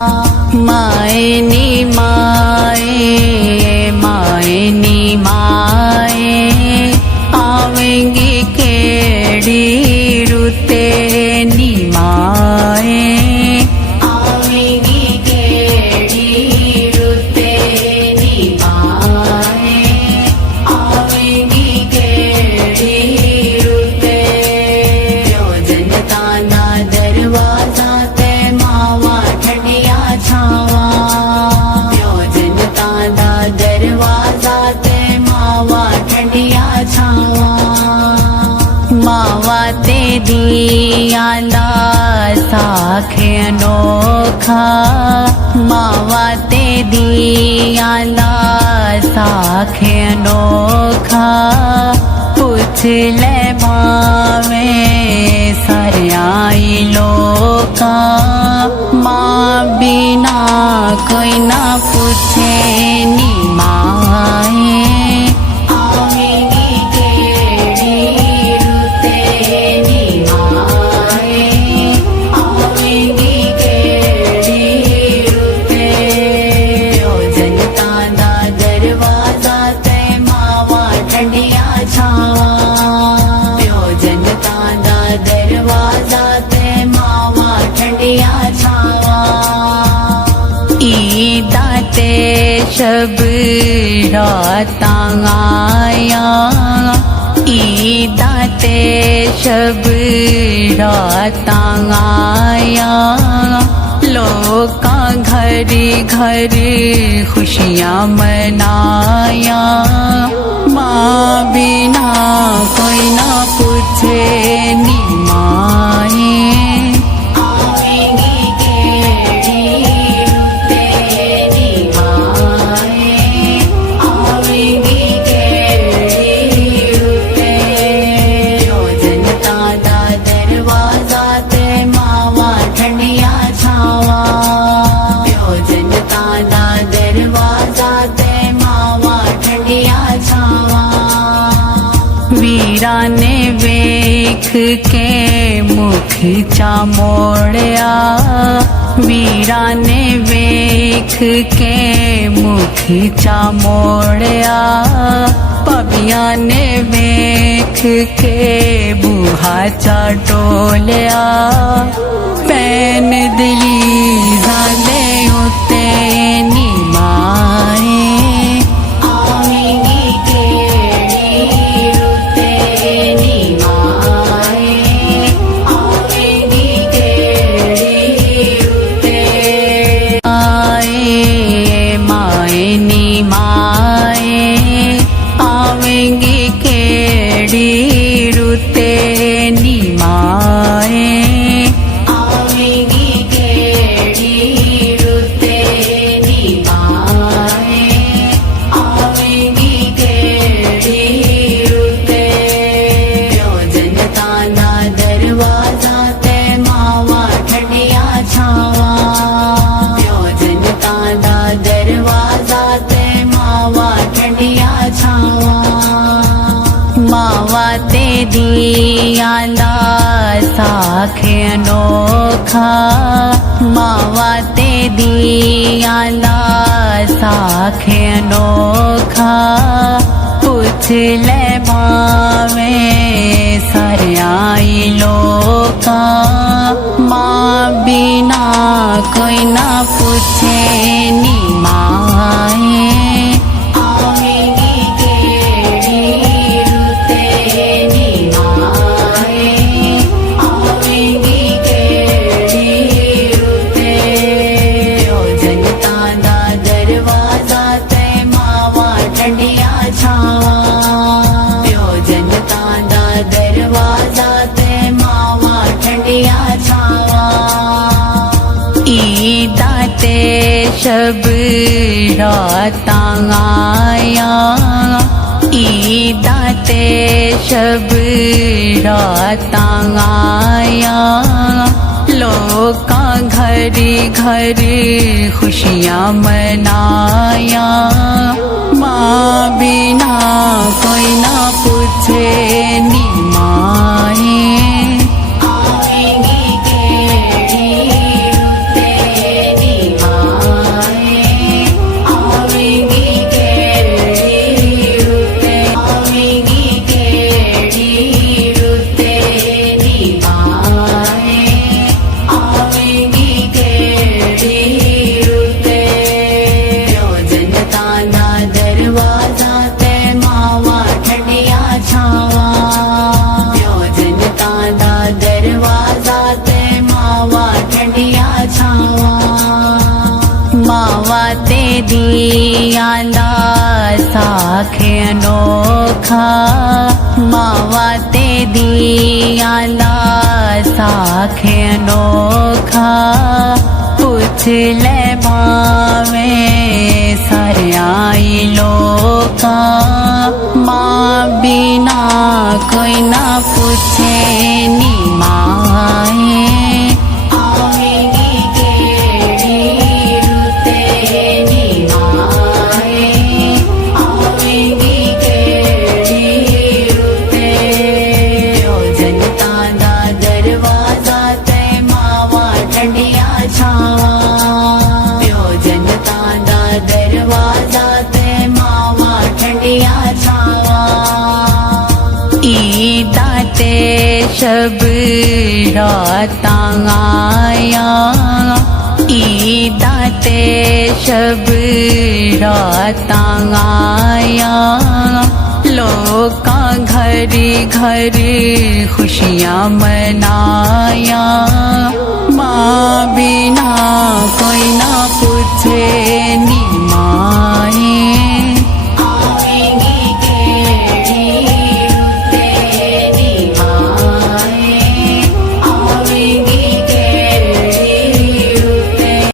मायनी माए मायनी माए आवेंगी केड़ी रुते नी माए आवेंगी केड़ी रुते नी माए आवेंगी केड़ी रुते जनता ना दरवाजा ते मावा ठंडिया छावा जनता ना दरवाजा ते मावा ठंडिया छावा मावा ते दियाला साखे अनोखा मावा ते दियाला साखे अनोखा पूछ ले मावे सरयाई लोका माँ बिना कोई ना पूछे नी माए आवेंगी केड़ी रुते नी माए आवेंगी केड़ी रुते जनता दा दरवाजा ते मावा ठंडिया छावा जनता दा दरवाजा ते मावा ठंडिया छावा ईदा ते शब रातां आया ईदा ते शब रातां आया लोका घरी घरी खुशियां मनाया माँ बिना कोई ना पूछे नी माए आवेंगी केड़ी रुते नी माए आवेंगी केड़ी रुते जनता दा दरवाजा ते मावा ठंडिया छावा जनता दा दरवाजा ते मावा ठंडिया छावा वीरा ने वेख के मुख चा मोड़या वीरा ने वेख के मुख चा मोड़या पबिया ने वेख के बूहा चा टोलिया पैन दिली जाले उते नी माए आवेंगी केड़ी रुते नी माए आवेंगी केड़ी रुते आए माए नी माए आवेंगी केड़ी रुते नी माए आवेंगी केड़ी रुते नी माए आवेंगी केड़ी रुते जनता ना दरवाजा ते मावा ठंडिया छावा जनता ना दरवाजा ते मावा ठंडिया छावा मावा ते दियाला साखे अनोखा मावा ते दियाला साखे अनोखा पूछ ले मावे सरयाई लोका माँ बिना कोई ना पूछे नी माए आवेंगी केड़ी रुते नी माए आवेंगी केड़ी रुते जनता दा दरवाजा ते मावा ठंडिया छावा जनता दा दरवाजा ते मावा ठंडिया छावा ईदा ते शब रातां आया ईदा ते शब रातां आया लोका घरी घरी खुशियां मनाया माँ बिना कोई ना पूछे नी माए आवेंगी केड़ी रुते दिया ना साखे अनोखा मावा ते दिया ना साखे अनोखा पूछ ले भावे सरयाई लोका माँ बिना कोई ना पूछे नी माए आवेगी केड़ी रुते नी माए आवेगी केड़ी रुते ओ जनता दा दरवाजा ते मावा ठंडिया छावा ओ जनता दा दरवाजा ते मावा ठंडिया छावा ईदा ते शब रातां आया ईदा ते शब रातां आया लोका घरी घरी खुशियां मनाया माँ बिना